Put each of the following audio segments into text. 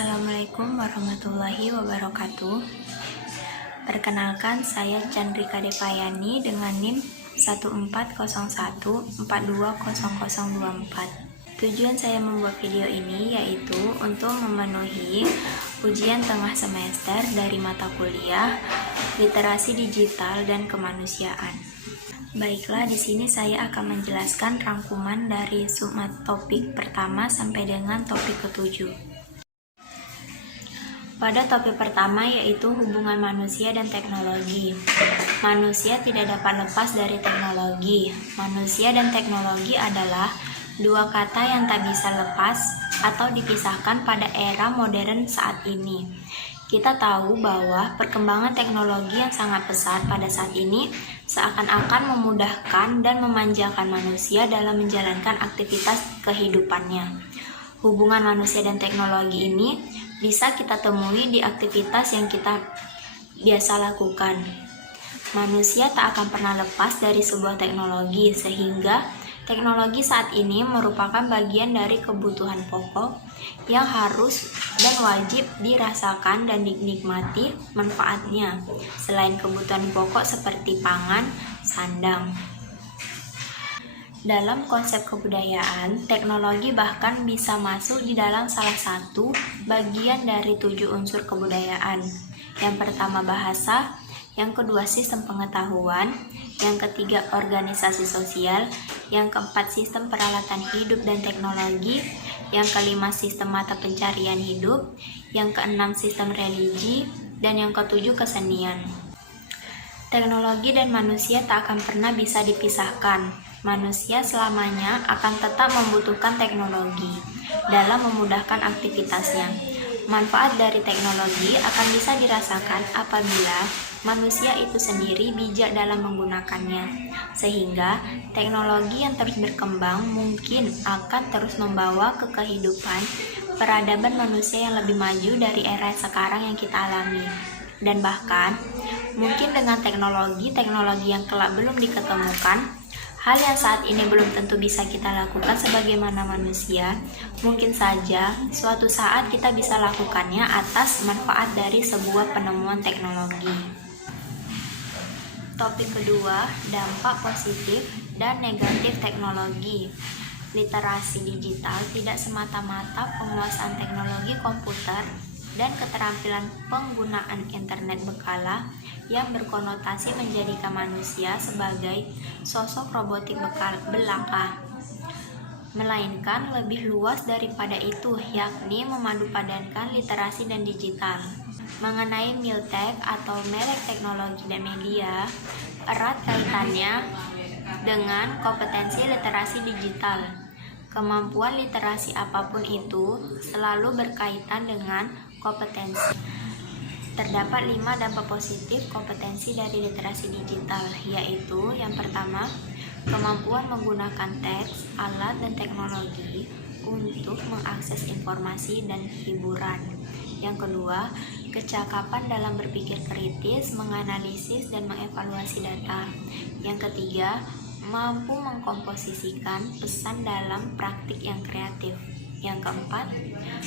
Assalamualaikum warahmatullahi wabarakatuh. Perkenalkan, saya Chandrika Depayani dengan NIM 1401420024. Tujuan saya membuat video ini yaitu untuk memenuhi ujian tengah semester dari mata kuliah Literasi Digital dan Kemanusiaan. Baiklah, di sini saya akan menjelaskan rangkuman dari subtopik pertama sampai dengan topik ketujuh. Pada topik pertama yaitu hubungan manusia dan teknologi. Manusia tidak dapat lepas dari teknologi. Manusia dan teknologi adalah dua kata yang tak bisa lepas atau dipisahkan pada era modern saat ini. Kita tahu bahwa perkembangan teknologi yang sangat pesat pada saat ini seakan-akan memudahkan dan memanjakan manusia dalam menjalankan aktivitas kehidupannya. Hubungan manusia dan teknologi ini bisa kita temui di aktivitas yang kita biasa lakukan. Manusia tak akan pernah lepas dari sebuah teknologi, sehingga teknologi saat ini merupakan bagian dari kebutuhan pokok yang harus dan wajib dirasakan dan dinikmati manfaatnya, selain kebutuhan pokok seperti pangan, sandang. Dalam konsep kebudayaan, teknologi bahkan bisa masuk di dalam salah satu bagian dari 7 unsur kebudayaan. Yang pertama bahasa, yang kedua sistem pengetahuan, yang ketiga organisasi sosial, yang keempat sistem peralatan hidup dan teknologi, yang kelima sistem mata pencarian hidup, yang keenam sistem religi, dan yang ketujuh kesenian. Teknologi dan manusia tak akan pernah bisa dipisahkan. Manusia selamanya akan tetap membutuhkan teknologi dalam memudahkan aktivitasnya. Manfaat dari teknologi akan bisa dirasakan apabila manusia itu sendiri bijak dalam menggunakannya, sehingga teknologi yang terus berkembang mungkin akan terus membawa ke kehidupan peradaban manusia yang lebih maju dari era sekarang yang kita alami. Dan bahkan mungkin dengan teknologi yang kelak belum diketemukan, hal yang saat ini belum tentu bisa kita lakukan sebagaimana manusia, mungkin saja suatu saat kita bisa lakukannya atas manfaat dari sebuah penemuan teknologi. Topik kedua, dampak positif dan negatif teknologi. Literasi digital tidak semata-mata penguasaan teknologi komputer dan keterampilan penggunaan internet berkala yang berkonotasi menjadikan manusia sebagai sosok robotik belaka, melainkan lebih luas daripada itu, yakni memadupadankan literasi dan digital. Mengenai MILTEK atau melek teknologi dan media, erat kaitannya dengan kompetensi literasi digital. Kemampuan literasi apapun itu selalu berkaitan dengan kompetensi. Terdapat 5 dampak positif kompetensi dari literasi digital, yaitu yang pertama, kemampuan menggunakan teks, alat, dan teknologi untuk mengakses informasi dan hiburan. Yang kedua, kecakapan dalam berpikir kritis, menganalisis, dan mengevaluasi data. Yang ketiga, mampu mengkomposisikan pesan dalam praktik yang kreatif. Yang keempat,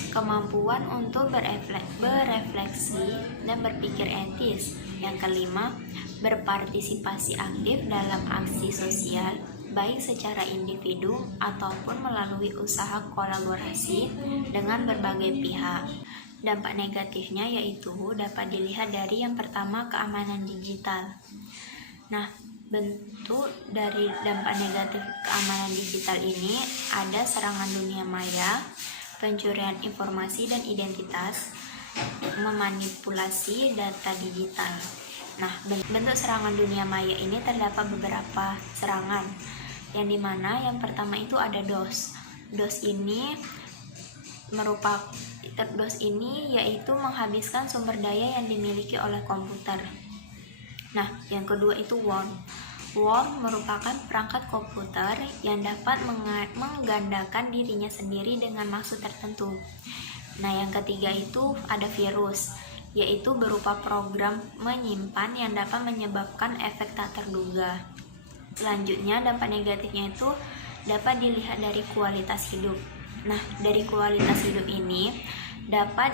kemampuan untuk berefleksi dan berpikir etis. Yang kelima, berpartisipasi aktif dalam aksi sosial, baik secara individu ataupun melalui usaha kolaborasi dengan berbagai pihak. Dampak negatifnya yaitu dapat dilihat dari yang pertama, keamanan digital. Nah, bentuk dari dampak negatif keamanan digital ini ada serangan dunia maya, pencurian informasi dan identitas, memanipulasi data digital. Nah, bentuk serangan dunia maya ini terdapat beberapa serangan, yang dimana yang pertama itu ada DOS. DOS ini yaitu menghabiskan sumber daya yang dimiliki oleh komputer. Nah, yang kedua itu worm. Worm merupakan perangkat komputer yang dapat menggandakan dirinya sendiri dengan maksud tertentu. Nah, yang ketiga itu ada virus, yaitu berupa program menyimpan yang dapat menyebabkan efek tak terduga. Selanjutnya, dampak negatifnya itu dapat dilihat dari kualitas hidup. Nah, dari kualitas hidup ini dapat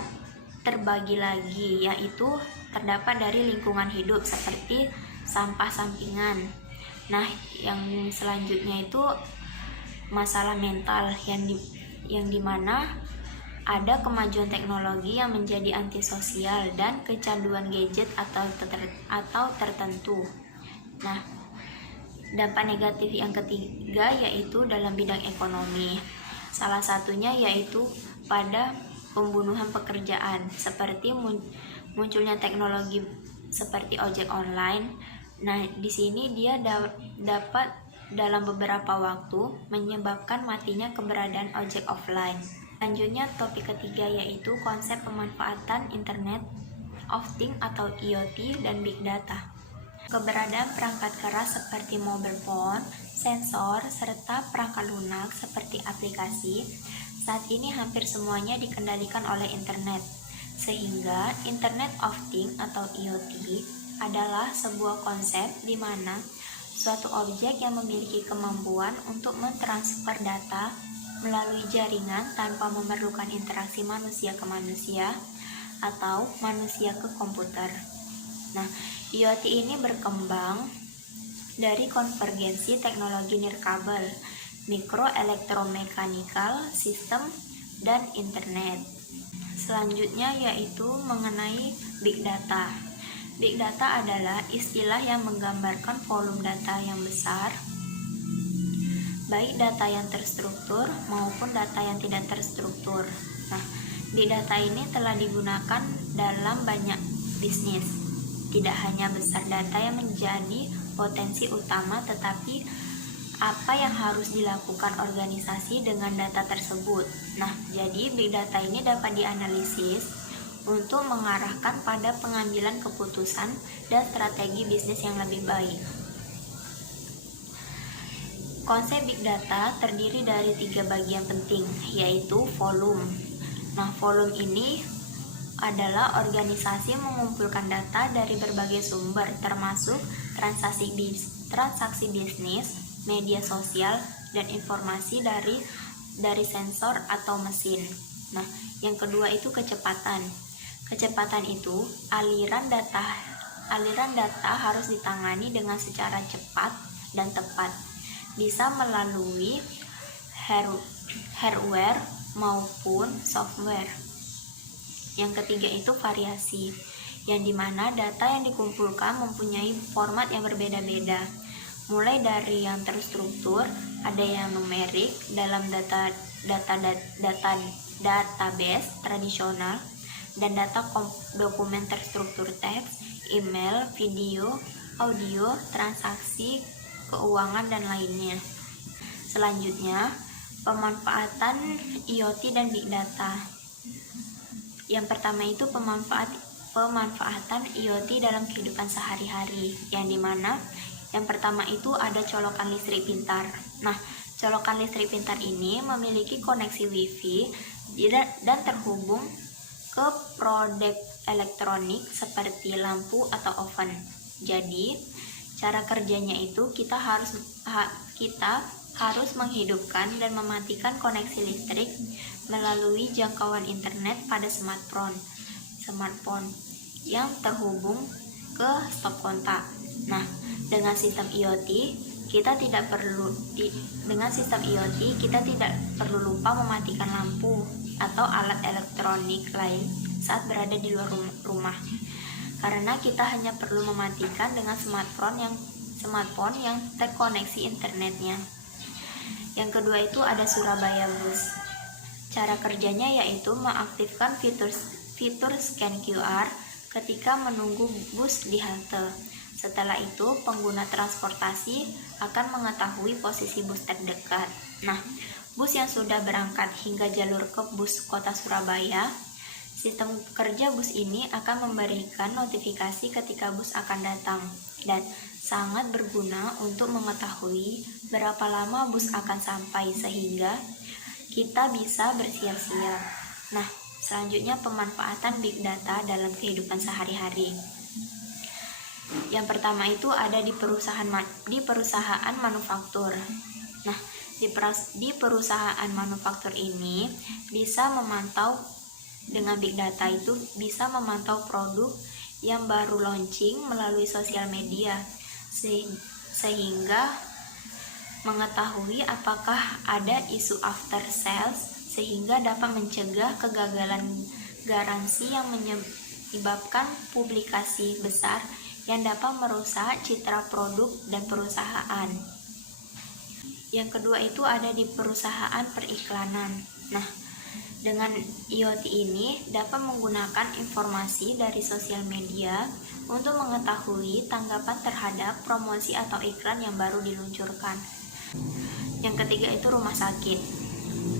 terbagi lagi, yaitu terdapat dari lingkungan hidup seperti sampah sampingan. Nah, yang selanjutnya itu masalah mental yang dimana ada kemajuan teknologi yang menjadi antisosial dan kecanduan gadget atau tertentu. Nah, dampak negatif yang ketiga yaitu dalam bidang ekonomi. Salah satunya yaitu pada pembunuhan pekerjaan seperti munculnya teknologi seperti ojek online. Nah, di sini dia dapat dalam beberapa waktu menyebabkan matinya keberadaan ojek offline. Selanjutnya topik ketiga yaitu konsep pemanfaatan Internet of Things atau IoT dan Big Data. Keberadaan perangkat keras seperti mobile phone, sensor, serta perangkat lunak seperti aplikasi, saat ini hampir semuanya dikendalikan oleh internet. Sehingga Internet of Things atau IoT adalah sebuah konsep di mana suatu objek yang memiliki kemampuan untuk mentransfer data melalui jaringan tanpa memerlukan interaksi manusia ke manusia atau manusia ke komputer. Nah, IoT ini berkembang dari konvergensi teknologi nirkabel, mikroelektromechanical system, dan internet. Selanjutnya yaitu mengenai Big Data. Big Data adalah istilah yang menggambarkan volume data yang besar, baik data yang terstruktur maupun data yang tidak terstruktur. Nah, Big Data ini telah digunakan dalam banyak bisnis. Tidak hanya besar data yang menjadi potensi utama, tetapi apa yang harus dilakukan organisasi dengan data tersebut. Nah, jadi Big Data ini dapat dianalisis untuk mengarahkan pada pengambilan keputusan dan strategi bisnis yang lebih baik. Konsep Big Data terdiri dari 3 bagian penting, yaitu volume. Nah, volume ini adalah organisasi mengumpulkan data dari berbagai sumber, termasuk transaksi bisnis, media sosial, dan informasi dari sensor atau mesin. Nah, yang kedua itu kecepatan. Kecepatan itu aliran data harus ditangani dengan secara cepat dan tepat. Bisa melalui hardware maupun software. Yang ketiga itu variasi, yang dimana data yang dikumpulkan mempunyai format yang berbeda-beda, mulai dari yang terstruktur, ada yang numerik dalam database tradisional, dan data dokumen terstruktur teks, email, video, audio, transaksi, keuangan, dan lainnya. Selanjutnya, pemanfaatan IoT dan Big Data. Yang pertama itu pemanfaatan IoT dalam kehidupan sehari-hari, yang dimana yang pertama itu ada colokan listrik pintar. Nah, colokan listrik pintar ini memiliki koneksi WiFi dan terhubung ke produk elektronik seperti lampu atau oven. Jadi, cara kerjanya itu kita harus menghidupkan dan mematikan koneksi listrik melalui jangkauan internet pada smartphone yang terhubung ke stop kontak. Nah, dengan sistem IoT kita tidak perlu lupa mematikan lampu atau alat elektronik lain saat berada di luar rumah. Karena kita hanya perlu mematikan dengan smartphone yang terkoneksi internetnya. Yang kedua itu ada Surabaya Bus. Cara kerjanya yaitu mengaktifkan fitur scan QR ketika menunggu bus di halte. Setelah itu, pengguna transportasi akan mengetahui posisi bus terdekat. Nah, bus yang sudah berangkat hingga jalur ke bus kota Surabaya, sistem kerja bus ini akan memberikan notifikasi ketika bus akan datang dan sangat berguna untuk mengetahui berapa lama bus akan sampai sehingga kita bisa bersiap-siap. Nah, selanjutnya pemanfaatan Big Data dalam kehidupan sehari-hari. Yang pertama itu ada di perusahaan manufaktur. Nah, di perusahaan manufaktur ini bisa memantau dengan big data itu bisa memantau produk yang baru launching melalui sosial media, sehingga mengetahui apakah ada isu after sales, sehingga dapat mencegah kegagalan garansi yang menyebabkan publikasi besar yang dapat merusak citra produk dan perusahaan. Yang kedua itu ada di perusahaan periklanan. Nah, dengan IoT ini dapat menggunakan informasi dari sosial media untuk mengetahui tanggapan terhadap promosi atau iklan yang baru diluncurkan. Yang ketiga itu rumah sakit.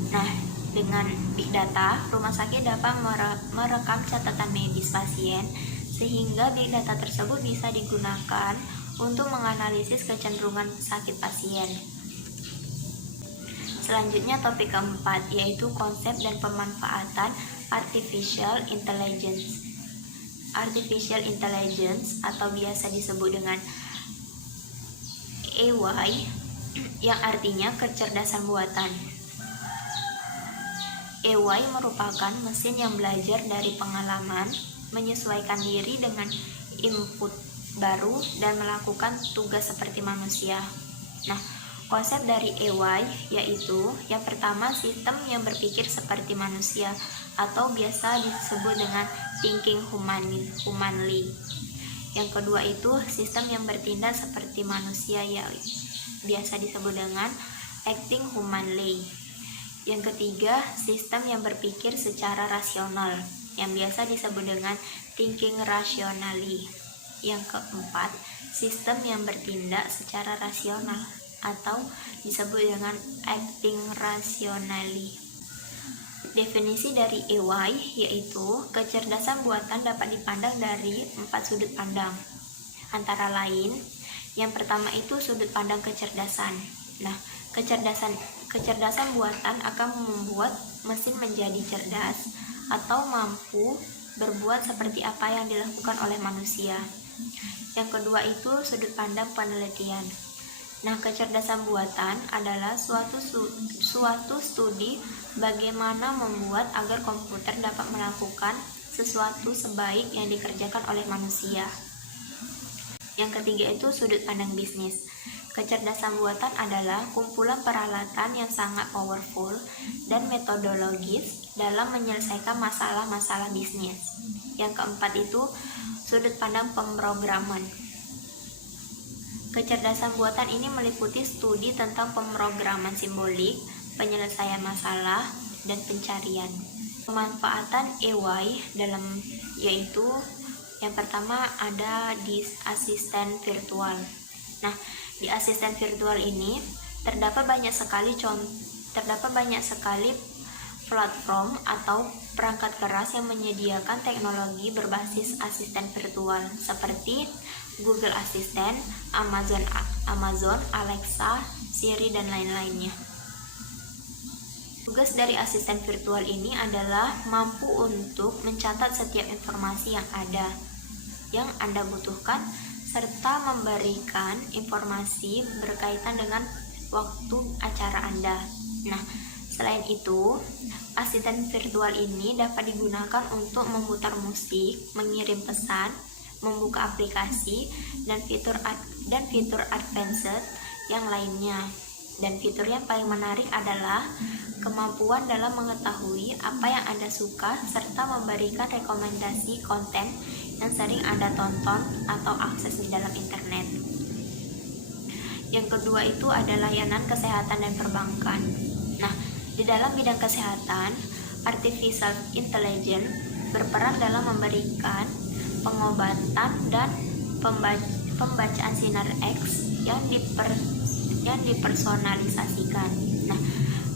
Nah, dengan big data, rumah sakit dapat merekam catatan medis pasien, sehingga big data tersebut bisa digunakan untuk menganalisis kecenderungan sakit pasien. Selanjutnya topik keempat, yaitu konsep dan pemanfaatan artificial intelligence. Artificial intelligence atau biasa disebut dengan AI, yang artinya kecerdasan buatan. AI merupakan mesin yang belajar dari pengalaman, menyesuaikan diri dengan input baru, dan melakukan tugas seperti manusia. Nah, konsep dari AI yaitu yang pertama, sistem yang berpikir seperti manusia atau biasa disebut dengan thinking humanly. Yang kedua itu sistem yang bertindak seperti manusia, yang biasa disebut dengan acting humanly. Yang ketiga, sistem yang berpikir secara rasional, yang biasa disebut dengan thinking rationally. Yang keempat, sistem yang bertindak secara rasional atau disebut dengan acting rationally. Definisi dari AI yaitu kecerdasan buatan dapat dipandang dari 4 sudut pandang. Antara lain, yang pertama itu sudut pandang kecerdasan. Nah, kecerdasan buatan akan membuat mesin menjadi cerdas atau mampu berbuat seperti apa yang dilakukan oleh manusia. Yang kedua itu sudut pandang penelitian. Nah, kecerdasan buatan adalah suatu studi bagaimana membuat agar komputer dapat melakukan sesuatu sebaik yang dikerjakan oleh manusia. Yang ketiga itu sudut pandang bisnis. Kecerdasan buatan adalah kumpulan peralatan yang sangat powerful dan metodologis dalam menyelesaikan masalah-masalah bisnis. Yang keempat itu sudut pandang pemrograman. Kecerdasan buatan ini meliputi studi tentang pemrograman simbolik, penyelesaian masalah, dan pencarian. Pemanfaatan AI yaitu yang pertama ada di asisten virtual. Nah, di asisten virtual ini terdapat banyak sekali platform atau perangkat keras yang menyediakan teknologi berbasis asisten virtual seperti Google Assistant, Amazon, Alexa, Siri, dan lain-lainnya. Tugas dari asisten virtual ini adalah mampu untuk mencatat setiap informasi yang Anda butuhkan, serta memberikan informasi berkaitan dengan waktu acara Anda. Nah, selain itu, asisten virtual ini dapat digunakan untuk memutar musik, mengirim pesan, membuka aplikasi, dan fitur advanced yang lainnya. Dan fitur yang paling menarik adalah kemampuan dalam mengetahui apa yang Anda suka serta memberikan rekomendasi konten yang sering Anda tonton atau akses di dalam internet. Yang kedua itu adalah layanan kesehatan dan perbankan. Nah, di dalam bidang kesehatan, artificial intelligence berperan dalam memberikan pengobatan dan pembacaan sinar X yang dipersonalisasikan. Nah,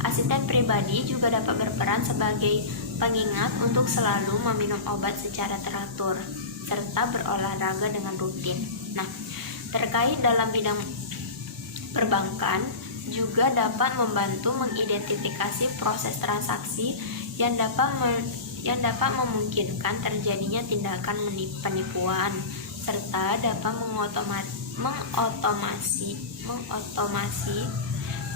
asisten pribadi juga dapat berperan sebagai pengingat untuk selalu meminum obat secara teratur serta berolahraga dengan rutin. Nah, terkait dalam bidang perbankan juga dapat membantu mengidentifikasi proses transaksi yang dapat memungkinkan terjadinya tindakan penipuan, serta dapat mengotomasi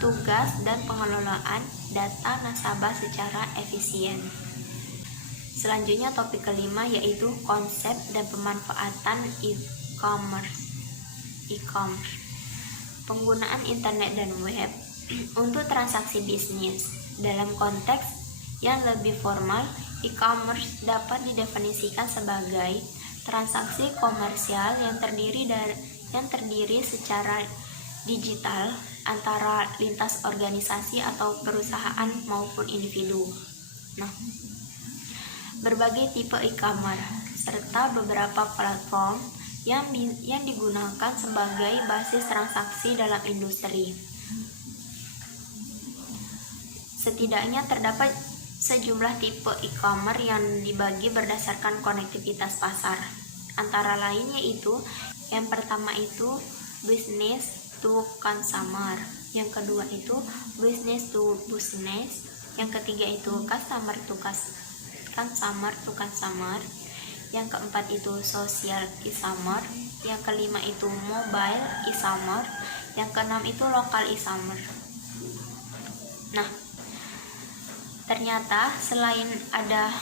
tugas dan pengelolaan data nasabah secara efisien. Selanjutnya topik kelima yaitu konsep dan pemanfaatan e-commerce. Penggunaan internet dan web untuk transaksi bisnis. Dalam konteks yang lebih formal, e-commerce dapat didefinisikan sebagai transaksi komersial yang terdiri secara digital antara lintas organisasi atau perusahaan maupun individu. Nah, berbagai tipe e-commerce serta beberapa platform yang digunakan sebagai basis transaksi dalam industri. Setidaknya terdapat sejumlah tipe e-commerce yang dibagi berdasarkan konektivitas pasar. Antara lain yaitu yang pertama itu business to consumer, yang kedua itu business to business, yang ketiga itu customer to customer, yang keempat itu social e-commerce, yang kelima itu mobile e-commerce, yang keenam itu local e-commerce. Nah, ternyata selain ada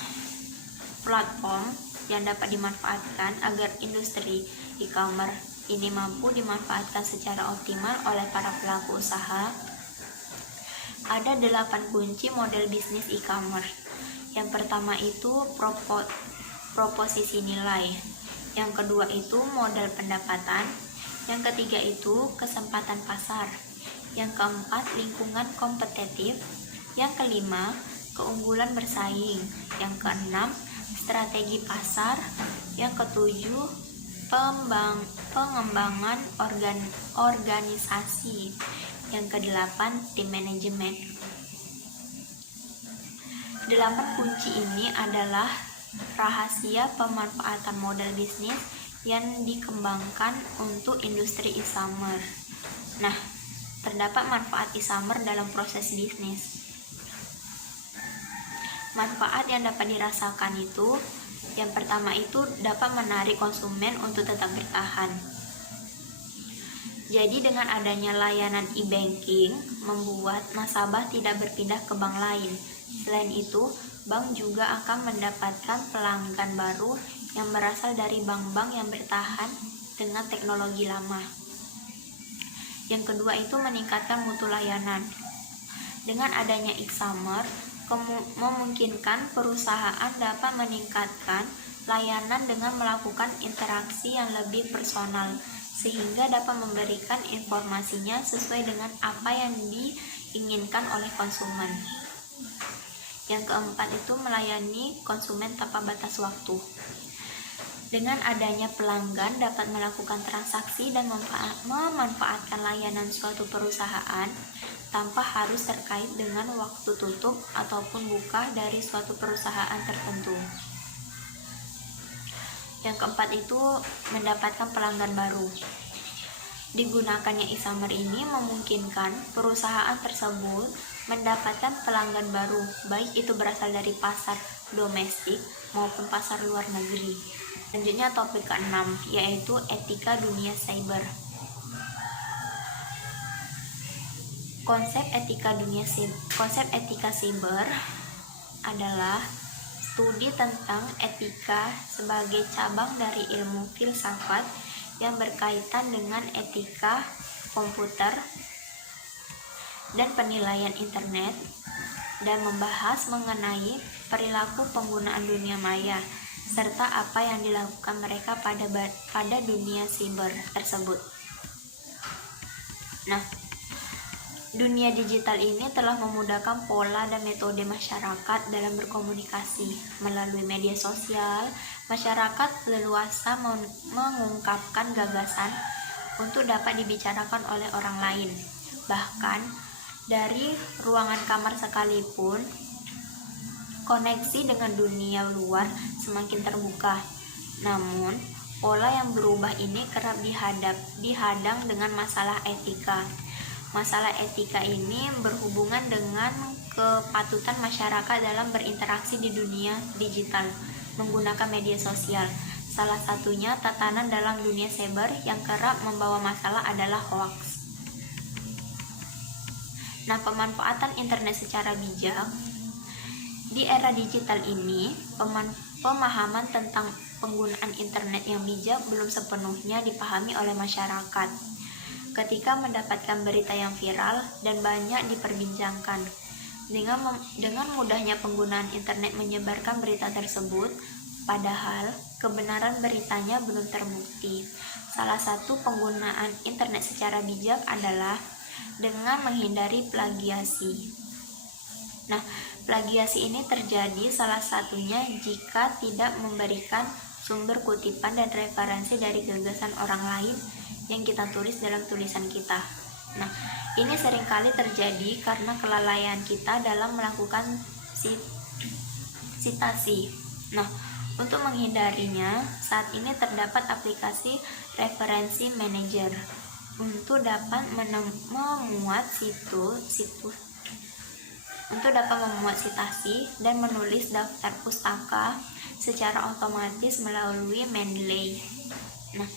platform yang dapat dimanfaatkan agar industri e-commerce ini mampu dimanfaatkan secara optimal oleh para pelaku usaha, ada 8 kunci model bisnis e-commerce. Yang pertama itu proposisi nilai, yang kedua itu modal pendapatan, yang ketiga itu kesempatan pasar, yang keempat lingkungan kompetitif, yang kelima keunggulan bersaing, yang keenam strategi pasar, yang ketujuh pengembangan organisasi, yang kedelapan tim manajemen. 8 kunci ini adalah rahasia pemanfaatan model bisnis yang dikembangkan untuk industri e-commerce. Nah, terdapat manfaat e-commerce dalam proses bisnis. Manfaat yang dapat dirasakan itu, yang pertama itu dapat menarik konsumen untuk tetap bertahan. Jadi dengan adanya layanan e-banking membuat nasabah tidak berpindah ke bank lain. Selain itu, bank juga akan mendapatkan pelanggan baru yang berasal dari bank-bank yang bertahan dengan teknologi lama. Yang kedua itu meningkatkan mutu layanan. Dengan adanya e-commerce memungkinkan perusahaan dapat meningkatkan layanan dengan melakukan interaksi yang lebih personal, sehingga dapat memberikan informasinya sesuai dengan apa yang diinginkan oleh konsumen. Yang keempat itu melayani konsumen tanpa batas waktu. Dengan adanya pelanggan dapat melakukan transaksi dan memanfaatkan layanan suatu perusahaan tanpa harus terkait dengan waktu tutup ataupun buka dari suatu perusahaan tertentu. Yang keempat itu mendapatkan pelanggan baru. Digunakannya e-commerce ini memungkinkan perusahaan tersebut mendapatkan pelanggan baru, baik itu berasal dari pasar domestik maupun pasar luar negeri. Selanjutnya topik ke-6 yaitu etika dunia cyber. Konsep etika cyber adalah studi tentang etika sebagai cabang dari ilmu filsafat yang berkaitan dengan etika komputer dan penilaian internet, dan membahas mengenai perilaku penggunaan dunia maya serta apa yang dilakukan mereka pada dunia siber tersebut. Nah, dunia digital ini telah memudahkan pola dan metode masyarakat dalam berkomunikasi. Melalui media sosial, masyarakat leluasa mengungkapkan gagasan untuk dapat dibicarakan oleh orang lain. Bahkan dari ruangan kamar sekalipun, koneksi dengan dunia luar semakin terbuka. Namun, pola yang berubah ini kerap dihadang dengan masalah etika. Masalah etika ini berhubungan dengan kepatutan masyarakat dalam berinteraksi di dunia digital menggunakan media sosial. Salah satunya tatanan dalam dunia cyber yang kerap membawa masalah adalah hoax. Nah, pemanfaatan internet secara bijak Di era digital ini, pemahaman tentang penggunaan internet yang bijak belum sepenuhnya dipahami oleh masyarakat. Ketika mendapatkan berita yang viral dan banyak diperbincangkan, dengan mudahnya penggunaan internet menyebarkan berita tersebut, padahal kebenaran beritanya belum terbukti. Salah satu penggunaan internet secara bijak adalah dengan menghindari plagiasi. Nah, plagiasi ini terjadi salah satunya jika tidak memberikan sumber kutipan dan referensi dari gagasan orang lain yang kita tulis dalam tulisan kita. Nah, ini seringkali terjadi karena kelalaian kita dalam melakukan sitasi. Nah, untuk menghindarinya, saat ini terdapat aplikasi referensi manager untuk dapat memuat sitasi dan menulis daftar pustaka secara otomatis melalui Mendeley. Nah,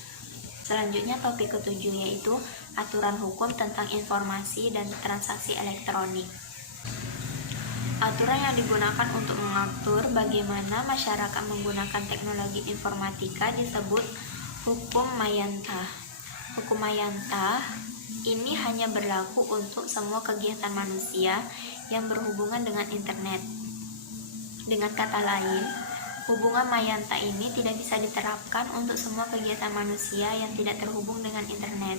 selanjutnya topik ketujuh yaitu aturan hukum tentang informasi dan transaksi elektronik. Aturan yang digunakan untuk mengatur bagaimana masyarakat menggunakan teknologi informatika disebut hukum Mayanta. Hukum Mayanta ini hanya berlaku untuk semua kegiatan manusia yang berhubungan dengan internet. Dengan kata lain, hubungan Mayanta ini tidak bisa diterapkan untuk semua kegiatan manusia yang tidak terhubung dengan internet.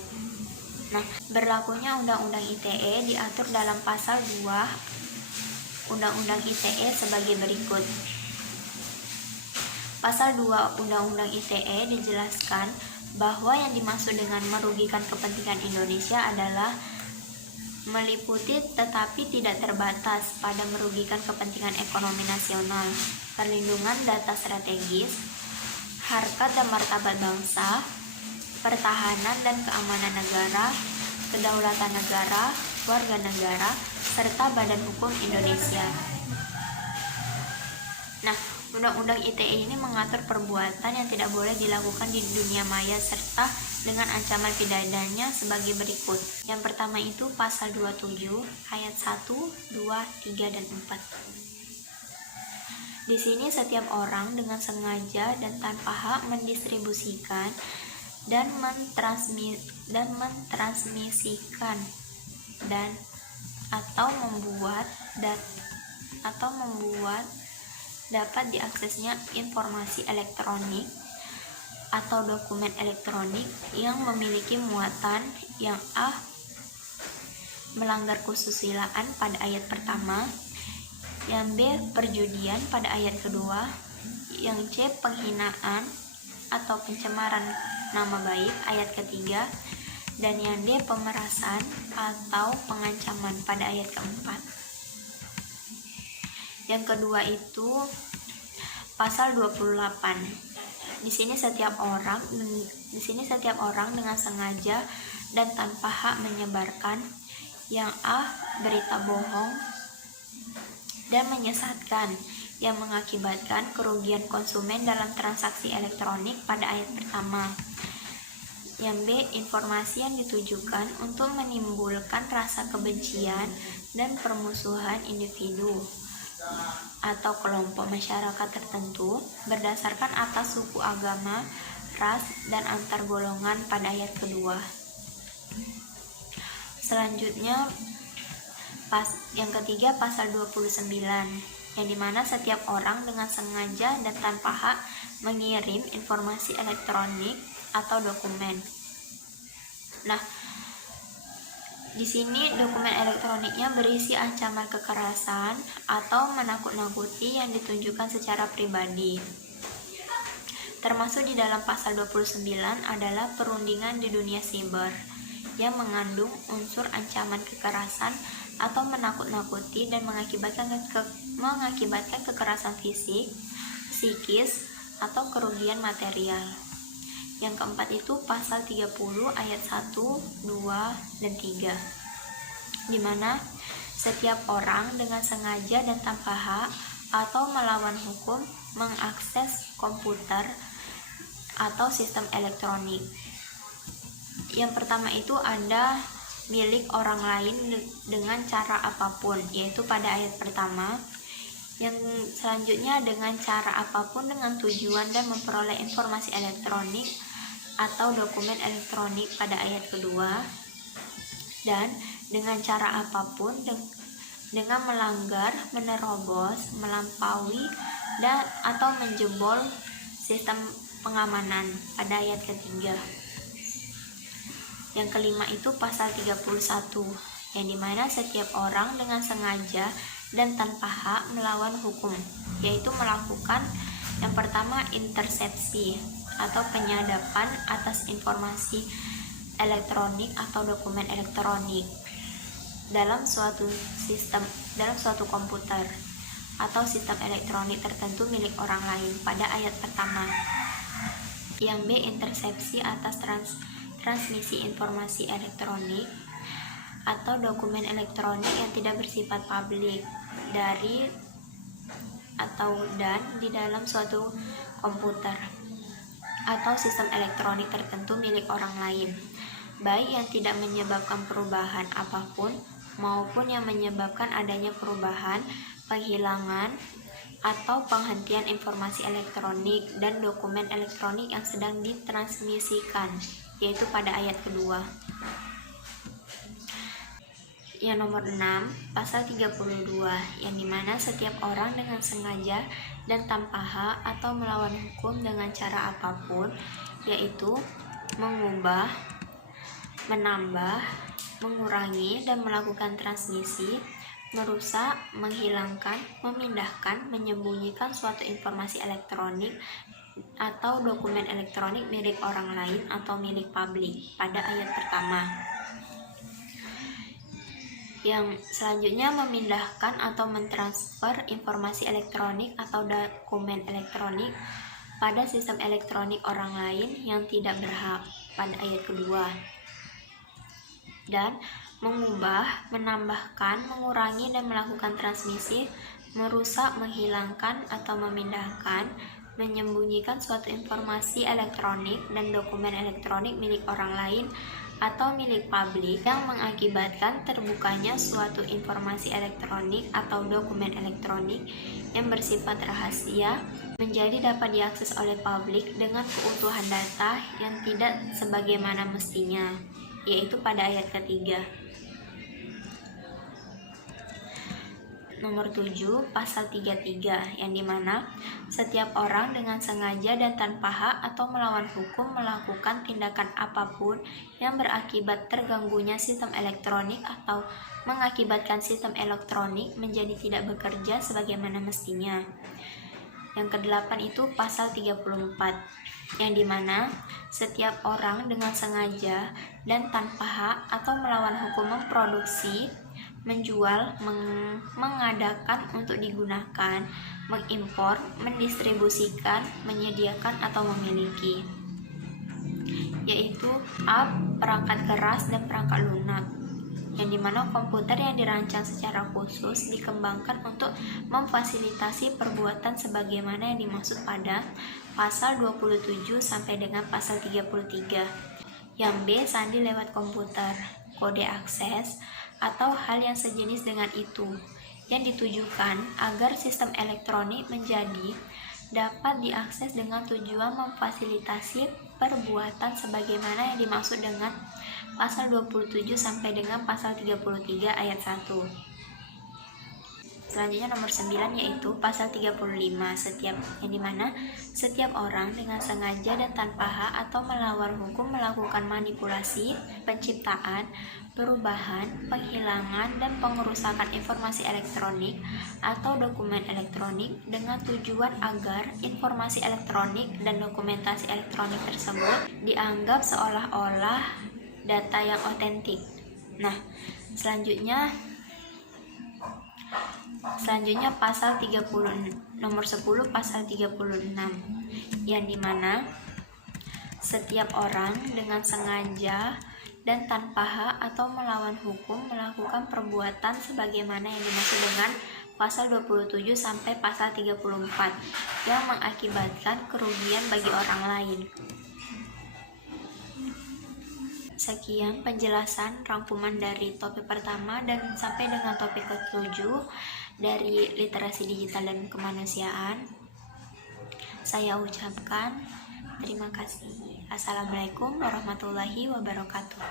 Nah, berlakunya Undang-Undang ITE diatur dalam pasal 2 Undang-Undang ITE sebagai berikut. Pasal 2 Undang-Undang ITE dijelaskan bahwa yang dimaksud dengan merugikan kepentingan Indonesia adalah meliputi tetapi tidak terbatas pada merugikan kepentingan ekonomi nasional, perlindungan data strategis, harkat dan martabat bangsa, pertahanan dan keamanan negara, kedaulatan negara, warga negara, serta Badan Hukum Indonesia. Nah, Undang-Undang ITE ini mengatur perbuatan yang tidak boleh dilakukan di dunia maya serta dengan ancaman pidananya sebagai berikut. Yang pertama itu pasal 27 ayat 1, 2, 3, dan 4. Di sini setiap orang dengan sengaja dan tanpa hak mendistribusikan dan mentransmisikan dan atau membuat dapat diaksesnya informasi elektronik atau dokumen elektronik yang memiliki muatan yang A. melanggar kesusilaan pada ayat pertama, yang B. perjudian pada ayat kedua, yang C. penghinaan atau pencemaran nama baik ayat ketiga, dan yang D. pemerasan atau pengancaman pada ayat keempat. Yang kedua itu pasal 28. Di sini setiap orang dengan sengaja dan tanpa hak menyebarkan yang A. berita bohong dan menyesatkan yang mengakibatkan kerugian konsumen dalam transaksi elektronik pada ayat pertama. Yang B. informasi yang ditujukan untuk menimbulkan rasa kebencian dan permusuhan individu atau kelompok masyarakat tertentu berdasarkan atas suku, agama, ras, dan antar golongan pada ayat kedua. Selanjutnya yang ketiga pasal 29, yang dimana setiap orang dengan sengaja dan tanpa hak mengirim informasi elektronik atau dokumen. Nah, di sini dokumen elektroniknya berisi ancaman kekerasan atau menakut-nakuti yang ditunjukkan secara pribadi. Termasuk di dalam pasal 29 adalah perundingan di dunia siber yang mengandung unsur ancaman kekerasan atau menakut-nakuti dan mengakibatkan kekerasan fisik, psikis, atau kerugian material. Yang keempat itu pasal 30 ayat 1, 2, dan 3, di mana setiap orang dengan sengaja dan tanpa hak atau melawan hukum mengakses komputer atau sistem elektronik. Yang pertama itu ada milik orang lain dengan cara apapun, yaitu pada ayat pertama. Yang selanjutnya, dengan cara apapun dengan tujuan dan memperoleh informasi elektronik atau dokumen elektronik pada ayat kedua, dan dengan cara apapun dengan melanggar, menerobos, melampaui, dan atau menjebol sistem pengamanan pada ayat ketiga. Yang kelima itu pasal 31, yang dimana setiap orang dengan sengaja dan tanpa hak melawan hukum, yaitu melakukan yang pertama intersepsi atau penyadapan atas informasi elektronik atau dokumen elektronik dalam suatu komputer atau sistem elektronik tertentu milik orang lain pada ayat pertama. Yang B, intersepsi atas transmisi informasi elektronik atau dokumen elektronik yang tidak bersifat publik dari dan di dalam suatu komputer atau sistem elektronik tertentu milik orang lain, baik yang tidak menyebabkan perubahan apapun maupun yang menyebabkan adanya perubahan, penghilangan, atau penghentian informasi elektronik dan dokumen elektronik yang sedang ditransmisikan, yaitu pada ayat kedua. Yang nomor 6, pasal 32, yang dimana setiap orang dengan sengaja dan tanpa hak atau melawan hukum dengan cara apapun, yaitu mengubah, menambah, mengurangi, dan melakukan transmisi, merusak, menghilangkan, memindahkan, menyembunyikan suatu informasi elektronik atau dokumen elektronik milik orang lain atau milik publik pada ayat pertama. Yang selanjutnya, memindahkan atau mentransfer informasi elektronik atau dokumen elektronik pada sistem elektronik orang lain yang tidak berhak pada ayat kedua. Dan mengubah, menambahkan, mengurangi, dan melakukan transmisi, merusak, menghilangkan, atau memindahkan, menyembunyikan suatu informasi elektronik dan dokumen elektronik milik orang lain atau milik publik yang mengakibatkan terbukanya suatu informasi elektronik atau dokumen elektronik yang bersifat rahasia menjadi dapat diakses oleh publik dengan keutuhan data yang tidak sebagaimana mestinya, yaitu pada ayat ketiga. Nomor 7, pasal 33, yang dimana setiap orang dengan sengaja dan tanpa hak atau melawan hukum melakukan tindakan apapun yang berakibat terganggunya sistem elektronik atau mengakibatkan sistem elektronik menjadi tidak bekerja sebagaimana mestinya. Yang ke-8 itu pasal 34, yang dimana setiap orang dengan sengaja dan tanpa hak atau melawan hukum memproduksi, menjual, mengadakan untuk digunakan, mengimpor, mendistribusikan, menyediakan atau memiliki, yaitu A, perangkat keras dan perangkat lunak, yang dimana komputer yang dirancang secara khusus dikembangkan untuk memfasilitasi perbuatan sebagaimana yang dimaksud pada pasal 27 sampai dengan pasal 33. Yang B, sandi lewat komputer, kode akses, atau hal yang sejenis dengan itu, yang ditujukan agar sistem elektronik menjadi dapat diakses dengan tujuan memfasilitasi perbuatan sebagaimana yang dimaksud dengan pasal 27 sampai dengan pasal 33 ayat 1. Selanjutnya nomor 9 yaitu pasal 35, yang dimana setiap orang dengan sengaja dan tanpa hak atau melawan hukum melakukan manipulasi, penciptaan, perubahan, penghilangan, dan pengerusakan informasi elektronik atau dokumen elektronik dengan tujuan agar informasi elektronik dan dokumentasi elektronik tersebut dianggap seolah-olah data yang otentik. Nah, selanjutnya pasal 30, nomor 10 pasal 36, yang dimana setiap orang dengan sengaja dan tanpa hak atau melawan hukum melakukan perbuatan sebagaimana yang dimaksud dengan pasal 27 sampai pasal 34 yang mengakibatkan kerugian bagi orang lain. Sekian penjelasan rangkuman dari topik pertama dan sampai dengan topik ke-7 dari literasi digital dan kemanusiaan. Saya ucapkan terima kasih. Assalamualaikum warahmatullahi wabarakatuh.